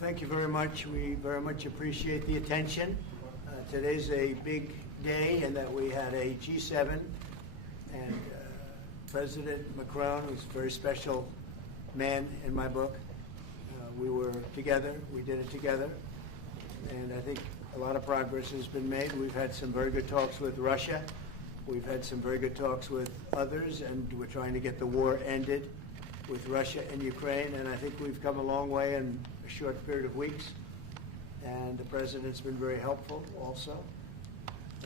Thank you very much. We very much appreciate the attention. Today's a big day in that we had a G7 and President Macron, who's a very special man in my book. We were together. We did it together. And I think a lot of progress has been made. We've had some very good talks with Russia. We've had some very good talks with others, and we're trying to get the war ended with Russia and Ukraine. And I think we've come a long way in a short period of weeks. And the president's been very helpful also.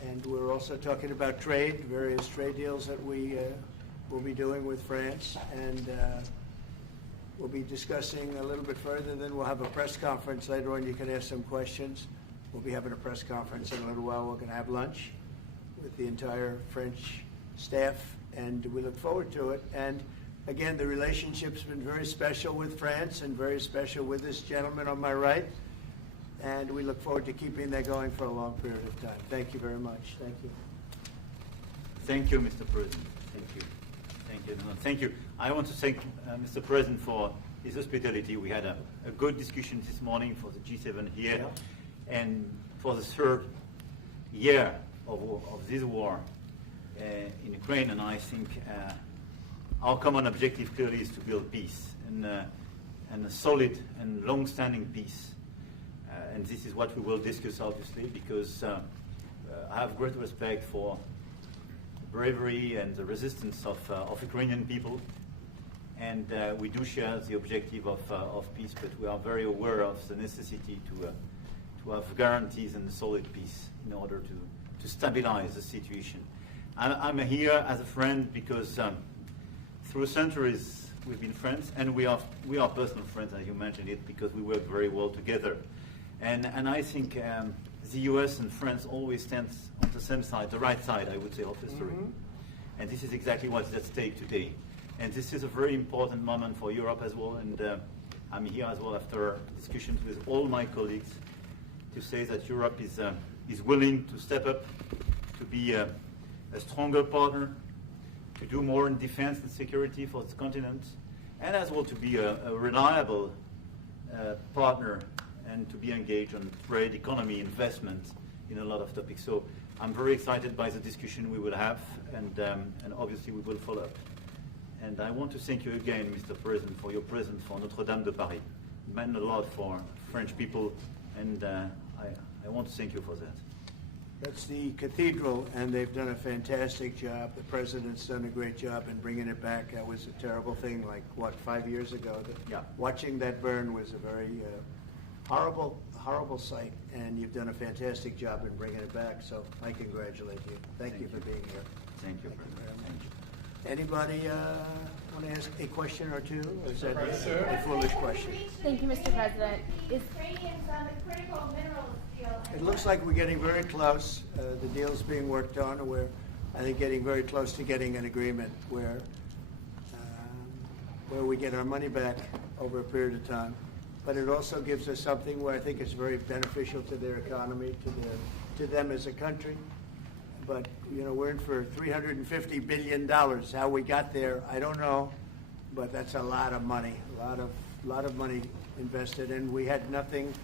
And we're also talking about trade, various trade deals that we will be doing with France. And we'll be discussing a little bit further. Then we'll have a press conference later on. You can ask some questions. We'll be having a press conference in a little while. We're going to have lunch with the entire French staff, and we look forward to it. And again, the relationship's been very special with France and very special with this gentleman on my right. And we look forward to keeping that going for a long period of time. Thank you very much. Thank you. Thank you, Mr. President. Thank you. Thank you. No, thank you. I want to thank Mr. President for his hospitality. We had a good discussion this morning for the G7 here. Yeah. And for the third year of this war in Ukraine, and I think our common objective clearly is to build peace, and a solid and long-standing peace. And this is what we will discuss, obviously, because I have great respect for the bravery and the resistance of Ukrainian people, and we do share the objective of peace, but we are very aware of the necessity to have guarantees and solid peace in order to stabilize the situation. I'm here as a friend because through centuries we've been friends, and we are personal friends, as you mentioned it, because we work very well together. And I think the US and France always stand on the same side, the right side, I would say, of history. Mm-hmm. And this is exactly what's at stake today. And this is a very important moment for Europe as well, and I'm here as well after discussions with all my colleagues to say that Europe is willing to step up, to be a stronger partner, to do more in defense and security for the continent, and as well to be a reliable partner and to be engaged on trade, economy, investment in a lot of topics. So I'm very excited by the discussion we will have, and obviously we will follow up. And I want to thank you again, Mr. President, for your presence for Notre-Dame de Paris. It meant a lot for French people, and I want to thank you for that. That's the cathedral, and they've done a fantastic job. The president's done a great job in bringing it back. That was a terrible thing, like, 5 years ago? Yeah. Watching that burn was a very horrible sight, and you've done a fantastic job in bringing it back, so I congratulate you. Thank you for being here. Thank you. Anybody want to ask a question or two? Or is that a foolish question? Thank you, Mr. President. Ukrainians on the critical minerals deal. It looks like we're getting very close. The deal's being worked on, and we're, I think, getting very close to getting an agreement where we get our money back over a period of time. But it also gives us something where I think it's very beneficial to their economy, to them as a country. But, you know, we're in for $350 billion. How we got there, I don't know, but that's a lot of money, a lot of money invested, and we had nothing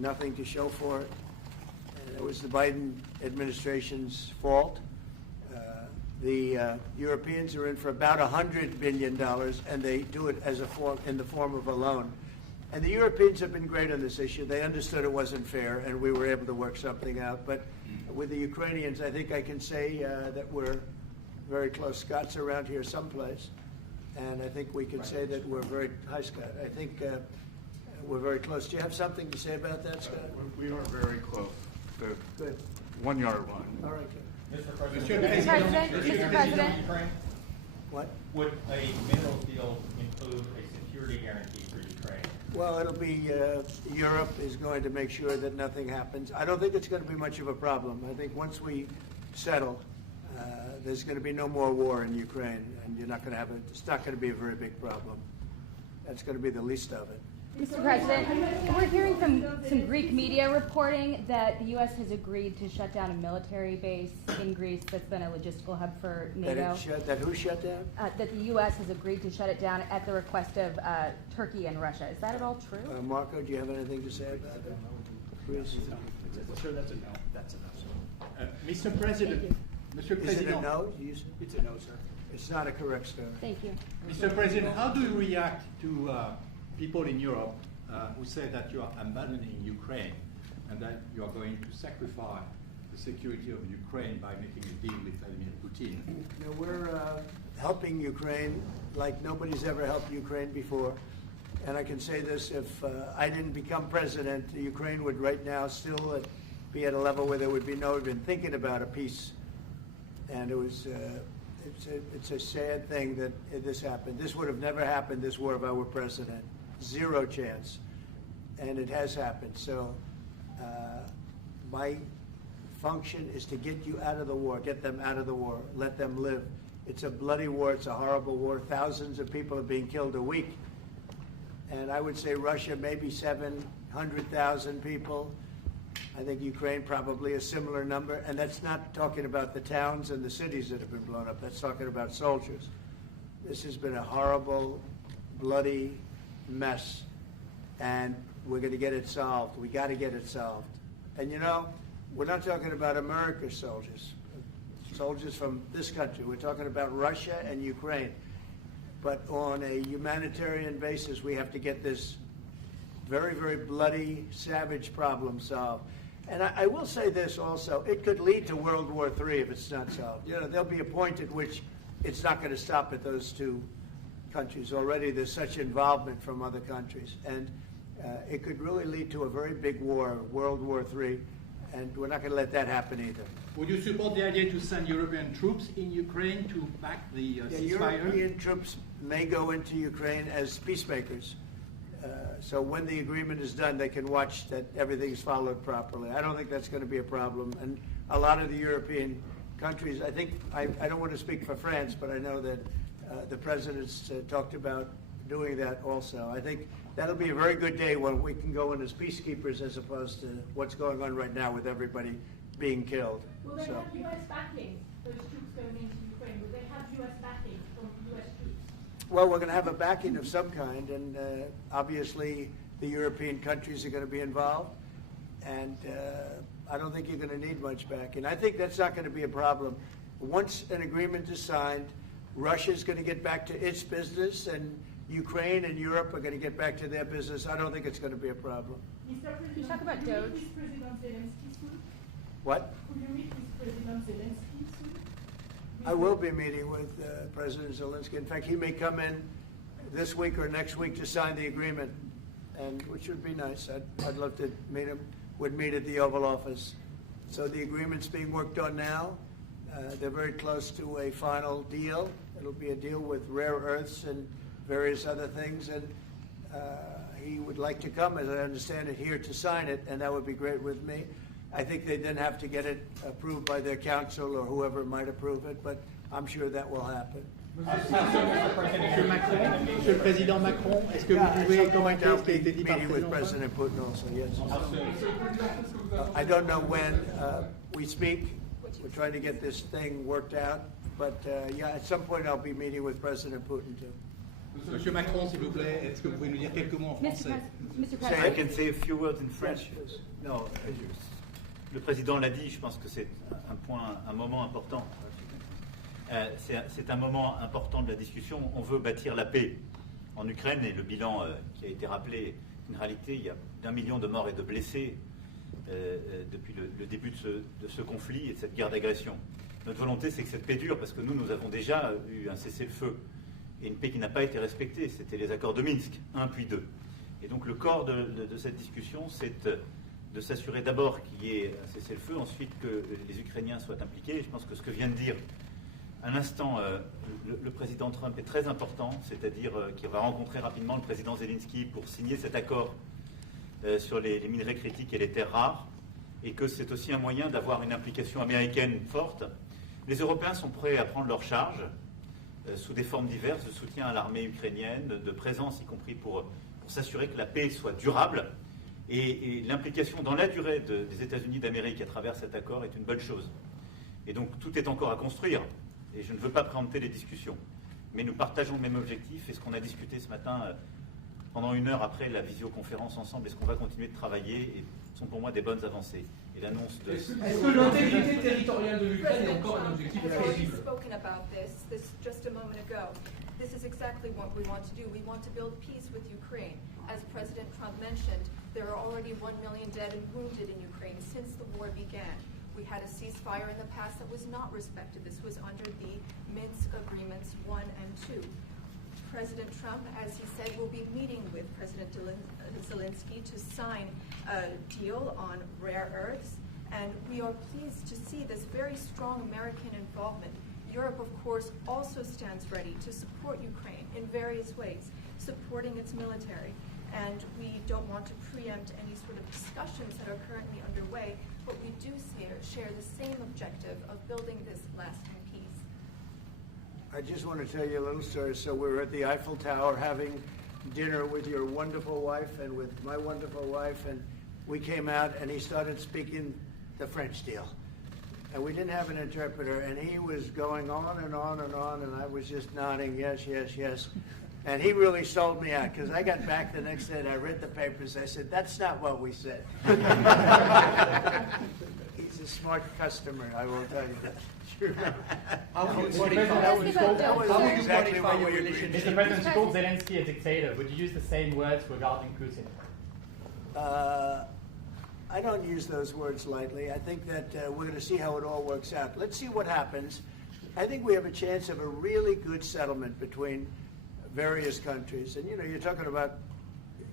to show for it. And it was the Biden administration's fault. The Europeans are in for about $100 billion, and they do it as in the form of a loan. And the Europeans have been great on this issue. They understood it wasn't fair, and we were able to work something out. But with the Ukrainians, I think I can say that we're very close. Scott's around here someplace, and I think we can say that we're very, hi Scott, I think we're very close. Do you have something to say about that, Scott? We are very close. The Good. 1 yard line. All right, good. Mr. President. What? Would a mineral deal include a security guarantee for Ukraine? Well, it'll be Europe is going to make sure that nothing happens. I don't think it's going to be much of a problem. I think once we settle, there's going to be no more war in Ukraine, and you're not going to have it's not going to be a very big problem. That's going to be the least of it. Mr. President, we're hearing from some Greek media reporting that the U.S. has agreed to shut down a military base in Greece that's been a logistical hub for NATO. That who shut down? That the U.S. has agreed to shut it down at the request of Turkey and Russia. Is that at all true? Marco, do you have anything to say about that? Please. Sure, that's a no. That's a no. Mr. President, Mr. Is it a President, no? it's a no, sir. It's not a correct story. Thank you. Mr. President, how do you react to people in Europe who say that you are abandoning Ukraine and that you are going to sacrifice the security of Ukraine by making a deal with Vladimir Putin? You know, we're helping Ukraine like nobody's ever helped Ukraine before. And I can say this, if I didn't become president, Ukraine would right now still be at a level where there would be no even thinking about a peace. And it was, it's a sad thing that this happened. This would have never happened, this war, if I were president. Zero chance. And it has happened. So my function is to get you out of the war, get them out of the war, let them live. It's a bloody war, it's a horrible war. Thousands of people are being killed a week. And I would say Russia, maybe 700,000 people. I think Ukraine probably a similar number. And that's not talking about the towns and the cities that have been blown up. That's talking about soldiers. This has been a horrible, bloody mess. And we're going to get it solved. We got to get it solved. And you know, we're not talking about America's soldiers. Soldiers from this country. We're talking about Russia and Ukraine. But on a humanitarian basis, we have to get this very, very bloody, savage problem solved. And I will say this also, it could lead to World War III if it's not solved. You know, there'll be a point at which it's not going to stop at those two countries. Already there's such involvement from other countries. And it could really lead to a very big war, World War III, and we're not going to let that happen either. Would you support the idea to send European troops in Ukraine to back the ceasefire? European troops may go into Ukraine as peacemakers. So when the agreement is done, they can watch that everything's followed properly. I don't think that's going to be a problem. And a lot of the European countries, I think, I don't want to speak for France, but I know that the president's talked about doing that also. I think that'll be a very good day when we can go in as peacekeepers as opposed to what's going on right now with everybody being killed. Will they have U.S. backing, those troops going into Ukraine? Will they have U.S. backing from U.S. troops? Well, we're going to have a backing of some kind, and obviously the European countries are going to be involved, and I don't think you're going to need much backing. I think that's not going to be a problem. Once an agreement is signed, Russia's going to get back to its business, and Ukraine and Europe are going to get back to their business. I don't think it's going to be a problem. Mr. President, Can you talk about will you DOGE? meet with President Zelensky soon? What? Will you meet with President Zelensky soon? I will be meeting with President Zelensky. In fact, he may come in this week or next week to sign the agreement, and which would be nice. I'd love to meet him. Would meet at the Oval Office. So the agreement's being worked on now. They're very close to a final deal. It'll be a deal with rare earths and various other things, and he would like to come, as I understand it, here to sign it, and that would be great with me. I think they then have to get it approved by their council or whoever might approve it, but I'm sure that will happen. Monsieur le Président Macron, est-ce que vous pouvez commenter ce qui a été dit par le Meeting with Président? President Putin also, yes. I don't know when we speak. We're trying to get this thing worked out, but yeah, at some point I'll be meeting with President Putin too. Monsieur Macron, s'il vous plaît, est-ce que vous pouvez nous dire quelques mots en français? Mr. I President. can say a few words in French. No, le président l'a dit, je pense que c'est un moment important. C'est un moment important de la discussion. On veut bâtir la paix en Ukraine et le bilan qui a été rappelé, une réalité, il y a d'1 million de morts et de blessés depuis le début de ce conflit et de cette guerre d'agression. Notre volonté, c'est que cette paix dure, parce que nous avons déjà eu un cessez-le-feu et une paix qui n'a pas été respectée. C'était les accords de Minsk, 1 puis 2. Et donc le corps de cette discussion, c'est de s'assurer d'abord qu'il y ait un cessez-le-feu, ensuite que les Ukrainiens soient impliqués. Et je pense que ce que vient de dire à l'instant le président Trump est très important, c'est-à-dire qu'il va rencontrer rapidement le président Zelensky pour signer cet accord sur les minerais critiques et les terres rares, et que c'est aussi un moyen d'avoir une implication américaine forte. Les Européens sont prêts à prendre leur charge sous des formes diverses de soutien à l'armée ukrainienne, de présence, y compris pour pour s'assurer que la paix soit durable. Et l'implication dans la durée des États-Unis d'Amérique à travers cet accord est une bonne chose. Et donc tout est encore à construire. Et je ne veux pas préempter les discussions. Mais nous partageons le même objectif. Et ce qu'on a discuté ce matin, pendant 1 heure après la visioconférence ensemble, et ce qu'on va continuer de travailler, et sont pour moi des bonnes avancées. Et l'annonce de... Est-ce que l'intégrité territoriale de l'Ukraine est encore un objectif has already crédible? spoken about this just a moment ago. This is exactly what we want to do. We want to build peace with Ukraine. As President Trump mentioned, there are already 1 million dead and wounded in Ukraine since the war began. We had a ceasefire in the past that was not respected. This was under the Minsk Agreements 1 and 2. President Trump, as he said, will be meeting with President Zelensky to sign a deal on rare earths. And we are pleased to see this very strong American involvement. Europe, of course, also stands ready to support Ukraine in various ways, supporting its military. And we don't want to preempt any sort of discussions that are currently underway, but we do share the same objective of building this lasting peace. I just want to tell you a little story. So we were at the Eiffel Tower having dinner with your wonderful wife and with my wonderful wife, and we came out and he started speaking the French deal. And we didn't have an interpreter, and he was going on and on and on, and I was just nodding, yes, yes, yes. And he really sold me out, because I got back the next day and I read the papers. I said, that's not what we said. He's a smart customer, I will tell you that. Sure. How would you President, modify exactly what your we agreed. relationship? Mr. President, you called Zelensky a dictator. Would you use the same words regarding Putin? I don't use those words lightly. I think that we're going to see how it all works out. Let's see what happens. I think we have a chance of a really good settlement between various countries. And, you know, you're talking about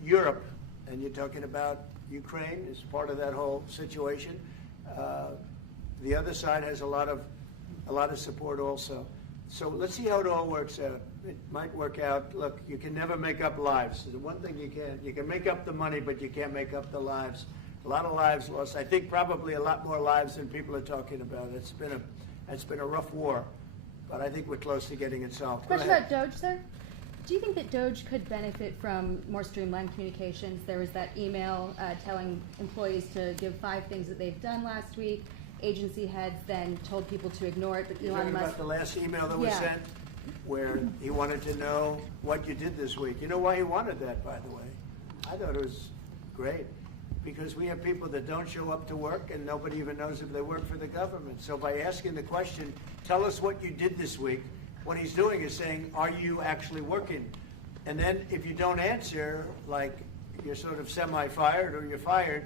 Europe, and you're talking about Ukraine as part of that whole situation. The other side has a lot of support also. So let's see how it all works out. It might work out. Look, you can never make up lives. The one thing you can make up the money, but you can't make up the lives. A lot of lives lost. I think probably a lot more lives than people are talking about. It's been a rough war, but I think we're close to getting it solved. Question about Doge, sir. Do you think that Doge could benefit from more streamlined communications? There was that email telling employees to give 5 things that they've done last week. Agency heads then told people to ignore it, but You're Elon talking Musk... about the last email that was Yeah. sent, where he wanted to know what you did this week. You know why he wanted that, by the way? I thought it was great. Because we have people that don't show up to work and nobody even knows if they work for the government. So by asking the question, tell us what you did this week, what he's doing is saying, are you actually working? And then if you don't answer, like you're sort of semi-fired or you're fired,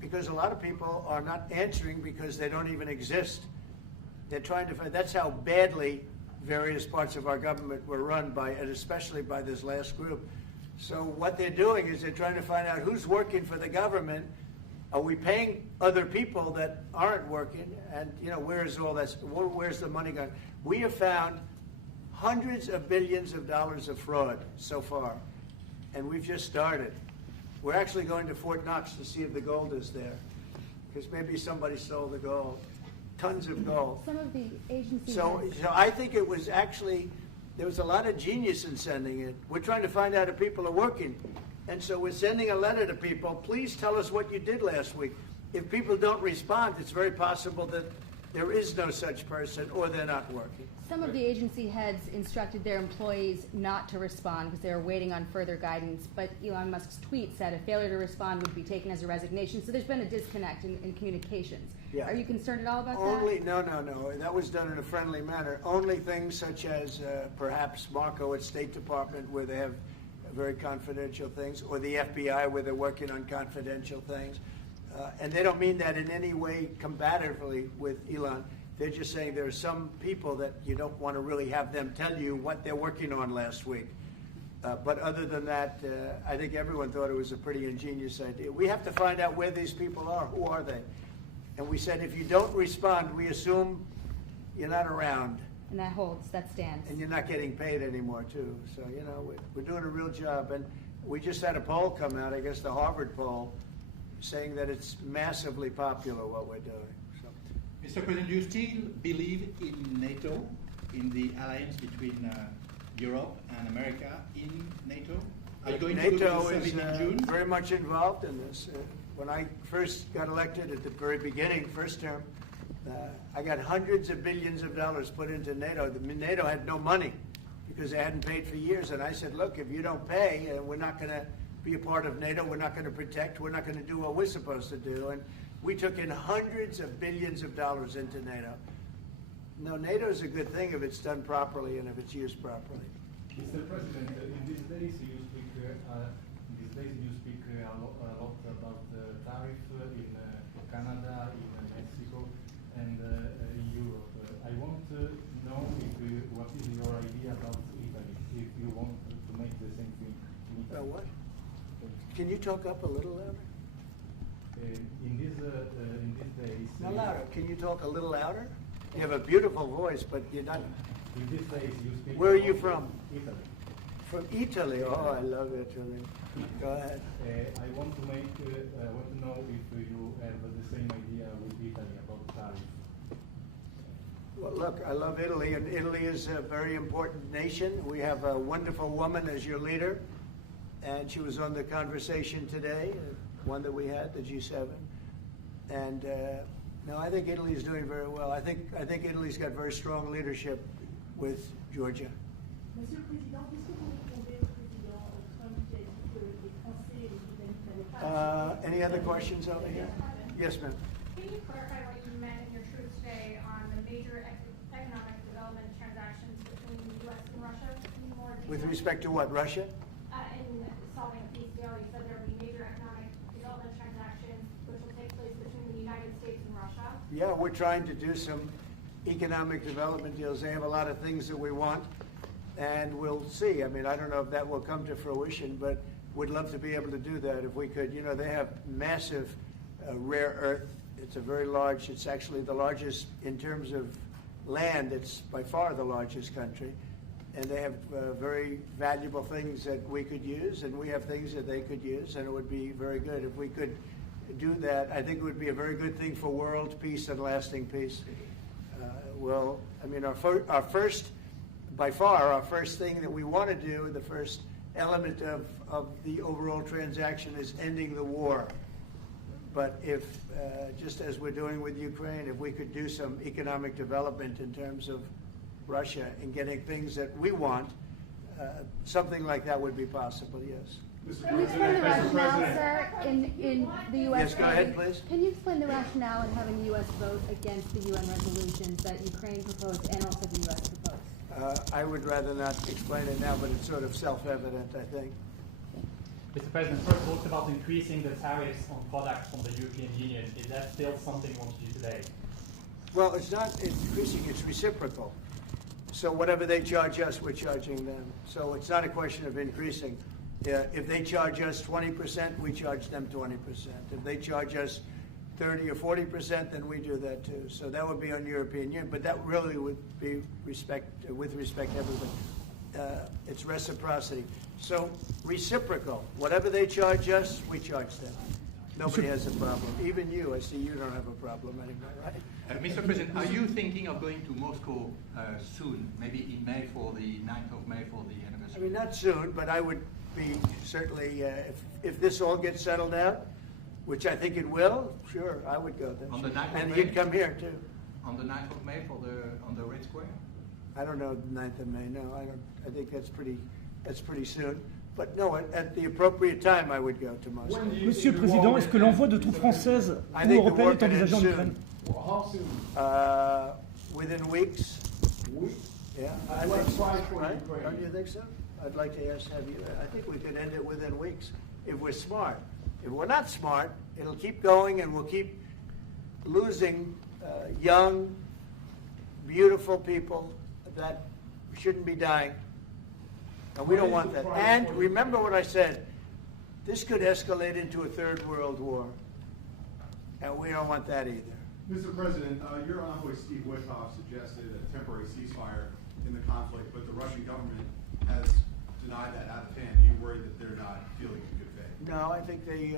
because a lot of people are not answering because they don't even exist. They're trying to find, that's how badly various parts of our government were run by, and especially by this last group. So what they're doing is they're trying to find out who's working for the government. Are we paying other people that aren't working? And, you know, where's all that? Where's the money going? We have found hundreds of billions of dollars of fraud so far, and we've just started. We're actually going to Fort Knox to see if the gold is there, because maybe somebody stole the gold. Tons of gold. Some of the agency So heads... I think it was actually, there was a lot of genius in sending it. We're trying to find out if people are working. And so we're sending a letter to people, please tell us what you did last week. If people don't respond, it's very possible that there is no such person or they're not working. Some of the agency heads instructed their employees not to respond because they were waiting on further guidance, but Elon Musk's tweet said a failure to respond would be taken as a resignation. So there's been a disconnect in communications. Yeah. Are you concerned at all about that? No. That was done in a friendly manner. Only things such as perhaps Marco at State Department, where they have very confidential things, or the FBI, where they're working on confidential things. And they don't mean that in any way combatively with Elon. They're just saying there are some people that you don't want to really have them tell you what they're working on last week. But other than that, I think everyone thought it was a pretty ingenious idea. We have to find out where these people are. Who are they? And we said if you don't respond, we assume you're not around. And that holds, that stands. And you're not getting paid anymore, too. So, you know, we're doing a real job. And we just had a poll come out, I guess the Harvard poll, saying that it's massively popular what we're doing. So. Mr. President, do you still believe in NATO, in the alliance between Europe and America in NATO? Are you going to go to NATO the is summit in June? very much involved in this. When I first got elected at the very beginning, first term, I got hundreds of billions of dollars put into NATO. NATO had no money because they hadn't paid for years. And I said, look, if you don't pay, we're not going to be a part of NATO. We're not going to protect. We're not going to do what we're supposed to do. And we took in hundreds of billions of dollars into NATO. No, NATO is a good thing if it's done properly and if it's used properly. Mr. President, in these days you speak a lot about tariff in Canada, in Mexico, and in Europe. I want to know what is your idea about Italy, if you want to make the same thing in Italy. About what? Can you talk up a little louder? In these days. No, louder. Can you talk a little louder? You have a beautiful voice, but you're not. In these days you speak. Where are you from? Italy. From Italy. Oh, I love Italy. Go ahead. I want to know if you have the same idea with Italy about tariffs. Well, look, I love Italy, and Italy is a very important nation. We have a wonderful woman as your leader, and she was on the conversation today, one that we had, the G7. And no, I think Italy is doing very well. I think Italy's got very strong leadership with Georgia. Monsieur le Président, qu'est-ce que vous répondez au président Trump qui a dit que les Français et les Britanniques n'avaient pas... Any other questions over here? Yes, ma'am. Can you clarify what you meant in your truth today on the major economic development transactions between the U.S. and Russia? More With respect to what, Russia? in solving a peace deal, you said there will be major economic development transactions which will take place between the United States and Russia. Yeah, we're trying to do some economic development deals. They have a lot of things that we want, and we'll see. I mean, I don't know if that will come to fruition, but we'd love to be able to do that if we could. You know, they have massive rare earth. It's a very large, it's actually the largest in terms of land. It's by far the largest country. And they have very valuable things that we could use, and we have things that they could use, and it would be very good if we could do that. I think it would be a very good thing for world peace and lasting peace. Well, I mean, our first, by far, our first thing that we want to do, the first element of the overall transaction is ending the war. But if, just as we're doing with Ukraine, if we could do some economic development in terms of Russia and getting things that we want, something like that would be possible, yes. Can you explain the rationale, sir, in the U.S. Yes, go ahead, please. Can you explain the rationale in having the U.S. vote against the UN resolutions that Ukraine proposed and also the U.S. proposed? I would rather not explain it now, but it's sort of self-evident, I think. Mr. President, first talked about increasing the tariffs on products from the European Union. Is that still something you want to do today? Well, it's not increasing, it's reciprocal. So whatever they charge us, we're charging them. So it's not a question of increasing. If they charge us 20%, we charge them 20%. If they charge us 30 or 40%, then we do that too. So that would be on European Union, but that really would be with respect to everybody. It's reciprocity. So reciprocal. Whatever they charge us, we charge them. Nobody has a problem. Even you, I see you don't have a problem anymore, right? Mr. President, are you thinking of going to Moscow soon, maybe in May for the 9th of May for the anniversary? I mean, not soon, but I would be certainly, if this all gets settled out, which I think it will, sure, I would go there. On the 9th of and May? you'd come here too. On the 9th of May on the Red Square? I don't know the 9th of May, no, I don't. I think that's pretty soon. But no, at the appropriate time, I would go to Moscow. Monsieur le Président, est-ce que l'envoi de troupes françaises ou européennes est envisagé en Ukraine? Within weeks. Yeah, I think so, right? Don't you think so? I'd like to have you. I think we could end it within weeks if we're smart. If we're not smart, it'll keep going, and we'll keep losing young, beautiful people that shouldn't be dying. And we don't want that. And remember what I said, this could escalate into a third world war. And we don't want that either. Mr. President, your envoy Steve Witkoff suggested a temporary ceasefire in the conflict, but the Russian government has denied that out of hand. Are you worried that they're not feeling in good faith? No, I think they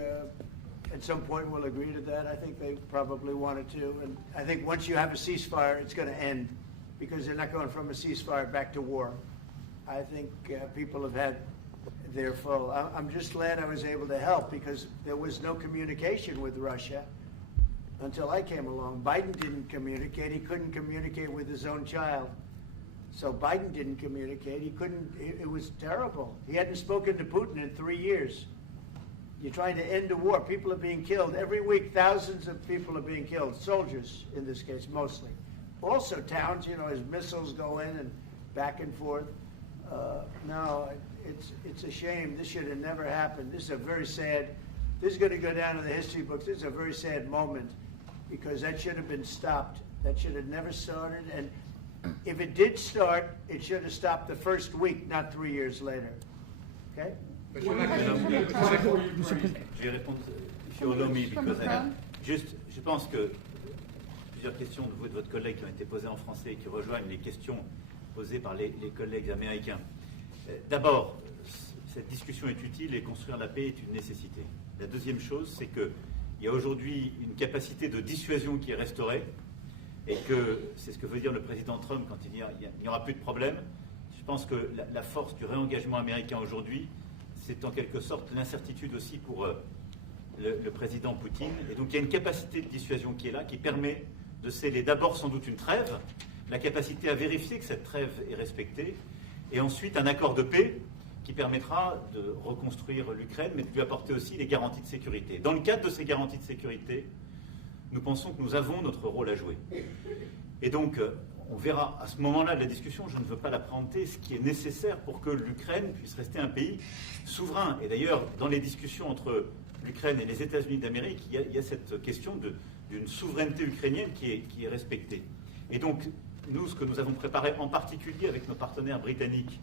at some point will agree to that. I think they probably wanted to. And I think once you have a ceasefire, it's going to end, because they're not going from a ceasefire back to war. I think people have had they're full. I'm just glad I was able to help because there was no communication with Russia until I came along. Biden didn't communicate. He couldn't communicate with his own child. So Biden didn't communicate. He couldn't. It was terrible. He hadn't spoken to Putin in 3 years. You're trying to end a war. People are being killed. Every week, thousands of people are being killed. Soldiers, in this case, mostly. Also towns, as missiles go in and back and forth. No, it's a shame. This should have never happened. This is a very sad, this is going to go down in the history books. This is a very sad moment because that should have been stopped. That should have never started. And if it did start, it should have stopped the first week, not 3 years later. Okay? Je vais répondre sur Lomi, je pense que plusieurs questions de vous et de votre collègue qui ont été posées en français et qui rejoignent les questions posées par les collègues américains. D'abord, cette discussion est utile et construire la paix est une nécessité. La deuxième chose, c'est qu'il y a aujourd'hui une capacité de dissuasion qui est restaurée et que c'est ce que veut dire le président Trump quand il dit qu'il n'y aura plus de problème. Je pense que la force du réengagement américain aujourd'hui, c'est en quelque sorte l'incertitude aussi pour le président Poutine. Et donc il y a une capacité de dissuasion qui est là, qui permet de sceller d'abord sans doute une trêve, la capacité à vérifier que cette trêve est respectée, et ensuite un accord de paix qui permettra de reconstruire l'Ukraine, mais de lui apporter aussi les garanties de sécurité. Dans le cadre de ces garanties de sécurité, nous pensons que nous avons notre rôle à jouer. Et donc, on verra à ce moment-là de la discussion, je ne veux pas la présenter, ce qui est nécessaire pour que l'Ukraine puisse rester un pays souverain. Et d'ailleurs, dans les discussions entre l'Ukraine et les États-Unis d'Amérique, il y a cette question d'une souveraineté ukrainienne qui est respectée. Et donc, nous, ce que nous avons préparé en particulier avec nos partenaires britanniques,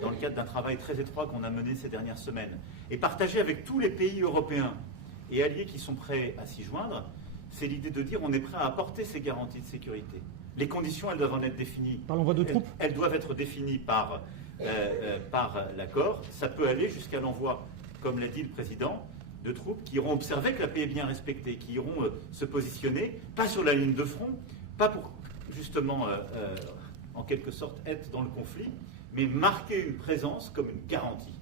dans le cadre d'un travail très étroit qu'on a mené ces dernières semaines, et partagé avec tous les pays européens et alliés qui sont prêts à s'y joindre, c'est l'idée de dire on est prêt à apporter ces garanties de sécurité. Les conditions, elles doivent en être définies. Par l'envoi de troupes ? Elles doivent être définies par l'accord. Ça peut aller jusqu'à l'envoi, comme l'a dit le président, de troupes qui iront observer que la paix est bien respectée, qui iront se positionner, pas sur la ligne de front, pas pour justement, en quelque sorte, être dans le conflit, mais marquer une présence comme une garantie.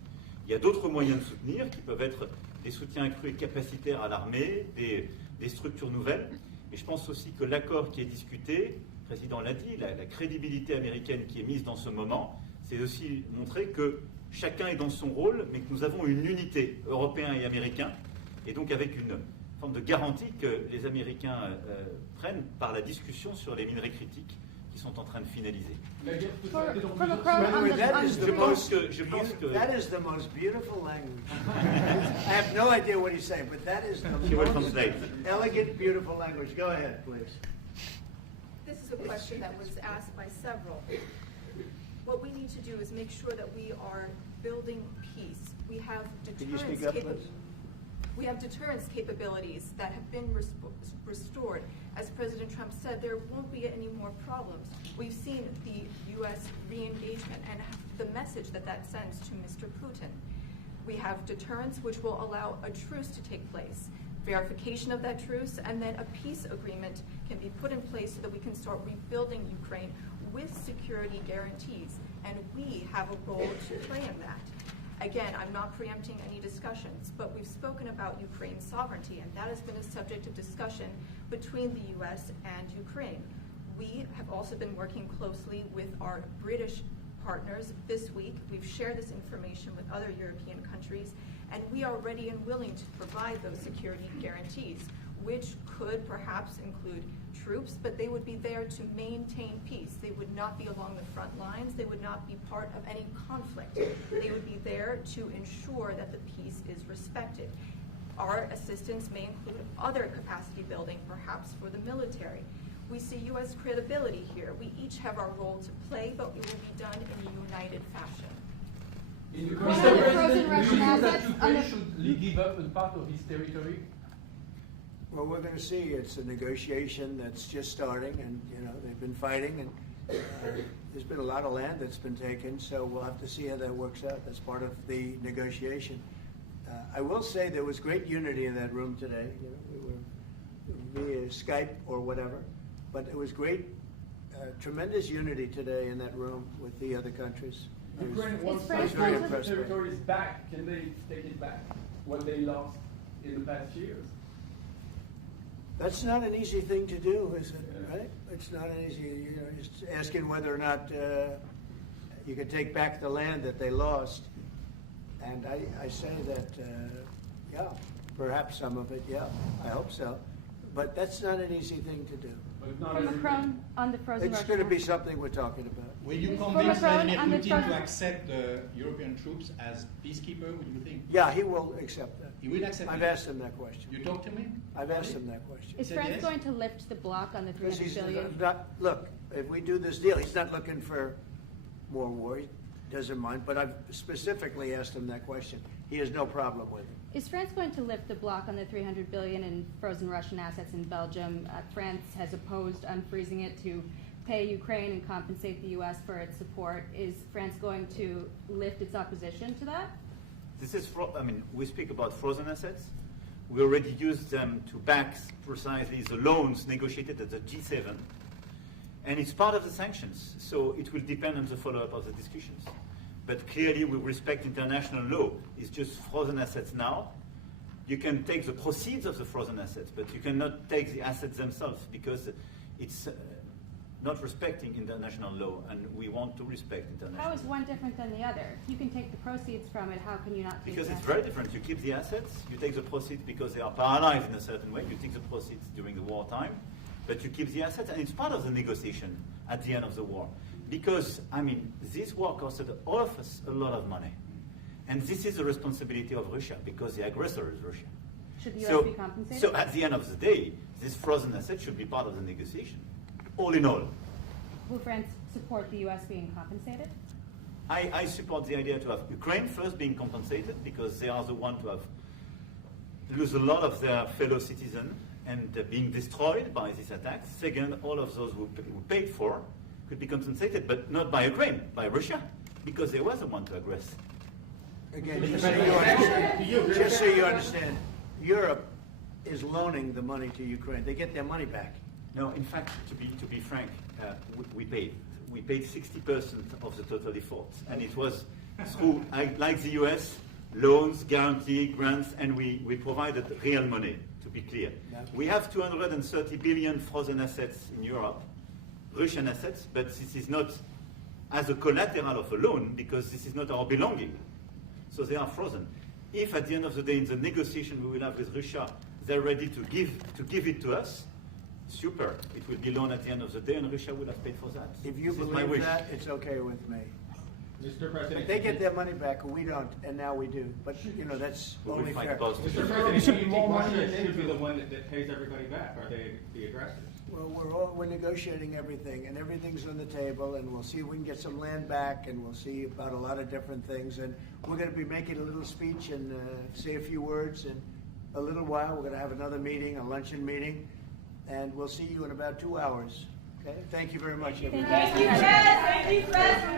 Il y a d'autres moyens de soutenir qui peuvent être des soutiens accrus et capacitaires à l'armée, des structures nouvelles. Et je pense aussi que l'accord qui est discuté, le président l'a dit, la crédibilité américaine qui est mise dans ce moment, c'est aussi montrer que chacun est dans son rôle, mais que nous avons une unité, Européens et Américains, et donc avec une forme de garantie que les Américains prennent par la discussion sur les minerais critiques qui sont en train de finaliser. That is the most beautiful language. I have no idea what he's saying, but that is the most elegant, beautiful language. Go ahead, please. This is a question that was asked by several. What we need to do is make sure that we are building peace. We have deterrence capabilities that have been restored. As President Trump said, there won't be any more problems. We've seen the U.S. re-engagement and the message that sends to Mr. Putin. We have deterrence, which will allow a truce to take place, verification of that truce, and then a peace agreement can be put in place so that we can start rebuilding Ukraine with security guarantees. And we have a role to play in that. Again, I'm not preempting any discussions, but we've spoken about Ukraine's sovereignty, and that has been a subject of discussion between the U.S. and Ukraine. We have also been working closely with our British partners this week. We've shared this information with other European countries, and we are ready and willing to provide those security guarantees, which could perhaps include troops, but they would be there to maintain peace. They would not be along the front lines. They would not be part of any conflict. They would be there to ensure that the peace is respected. Our assistance may include other capacity building, perhaps for the military. We see U.S. credibility here. We each have our role to play, but it will be done in a united fashion. Mr. President, do you think that Ukraine should give up a part of its territory? Well, we're going to see. It's a negotiation that's just starting, and they've been fighting, and there's been a lot of land that's been taken. So we'll have to see how that works out. That's part of the negotiation. I will say there was great unity in that room today. We were via Skype or whatever, but it was great, tremendous unity today in that room with the other countries. Ukraine wants France to going take to- the territories back. Can they take it back? What they lost in the past years? That's not an easy thing to do, is it? Right? It's not an easy. You know, just asking whether or not you could take back the land that they lost. And I say that, yeah, perhaps some of it, yeah, I hope so. But that's not an easy thing to do. But not For everything. Macron on the frozen It's Russian going to be assets. something we're talking about. Will you For convince Macron Vladimir and the Putin to President- accept the European troops as peacekeeper, would you think? Yeah, he will accept that. He will accept I've it? asked him that question. You talked to him? I've asked him that question. Is Said France yes? going to lift the block on the Because 300 he's billion? not, look, if we do this deal, he's not looking for more war. He doesn't mind. But I've specifically asked him that question. He has no problem with it. Is France going to lift the block on the 300 billion in frozen Russian assets in Belgium? France has opposed unfreezing it to pay Ukraine and compensate the U.S. for its support. Is France going to lift its opposition to that? This is, we speak about frozen assets. We already used them to back precisely the loans negotiated at the G7. And it's part of the sanctions, so it will depend on the follow-up of the discussions. But clearly, we respect international law. It's just frozen assets now. You can take the proceeds of the frozen assets, but you cannot take the assets themselves because it's not respecting international law, and we want to respect international How law. is one different than the other? You can take the proceeds from it. How can you not take Because the it's assets? very different. You keep the assets, you take the proceeds because they are paralyzed in a certain way. You take the proceeds during the wartime, but you keep the assets, and it's part of the negotiation at the end of the war. Because, this war costed all of us a lot of money. And this is the responsibility of Russia, because the aggressor is Russia. Should the U.S. be compensated? So at the end of the day, this frozen asset should be part of the negotiation, all in all. Will France support the U.S. being compensated? I support the idea to have Ukraine first being compensated, because they are the one to have lose a lot of their fellow citizens and being destroyed by these attacks. Second, all of those who paid for could be compensated, but not by Ukraine, by Russia, because they were the one to aggress. Again, just so you understand, Europe is loaning the money to Ukraine. They get their money back. No, in fact, to be frank, we paid. We paid 60% of the total effort, and it was through, like the US, loans, guarantee, grants, and we provided real money, to be clear. We have 230 billion frozen assets in Europe, Russian assets, but this is not as a collateral of a loan, because this is not our belonging. So they are frozen. If at the end of the day, in the negotiation we will have with Russia, they're ready to give it to us, super. It will be loan at the end of the day, and Russia will have paid for that. If you This is my believe wish. that, it's okay with me. Mr. President, They get their money back, and we don't, and now we do. But, that's We will only fight fair. both. Mr. President, do you think Russia should be the one that pays everybody back? Are they the aggressors? Well, we're negotiating everything, and everything's on the table, and we'll see if we can get some land back, and we'll see about a lot of different things. And we're going to be making a little speech and say a few words in a little while. We're going to have another meeting, a luncheon meeting, and we'll see you in about 2 hours. Okay? Thank you very much, everybody. Thank you, President.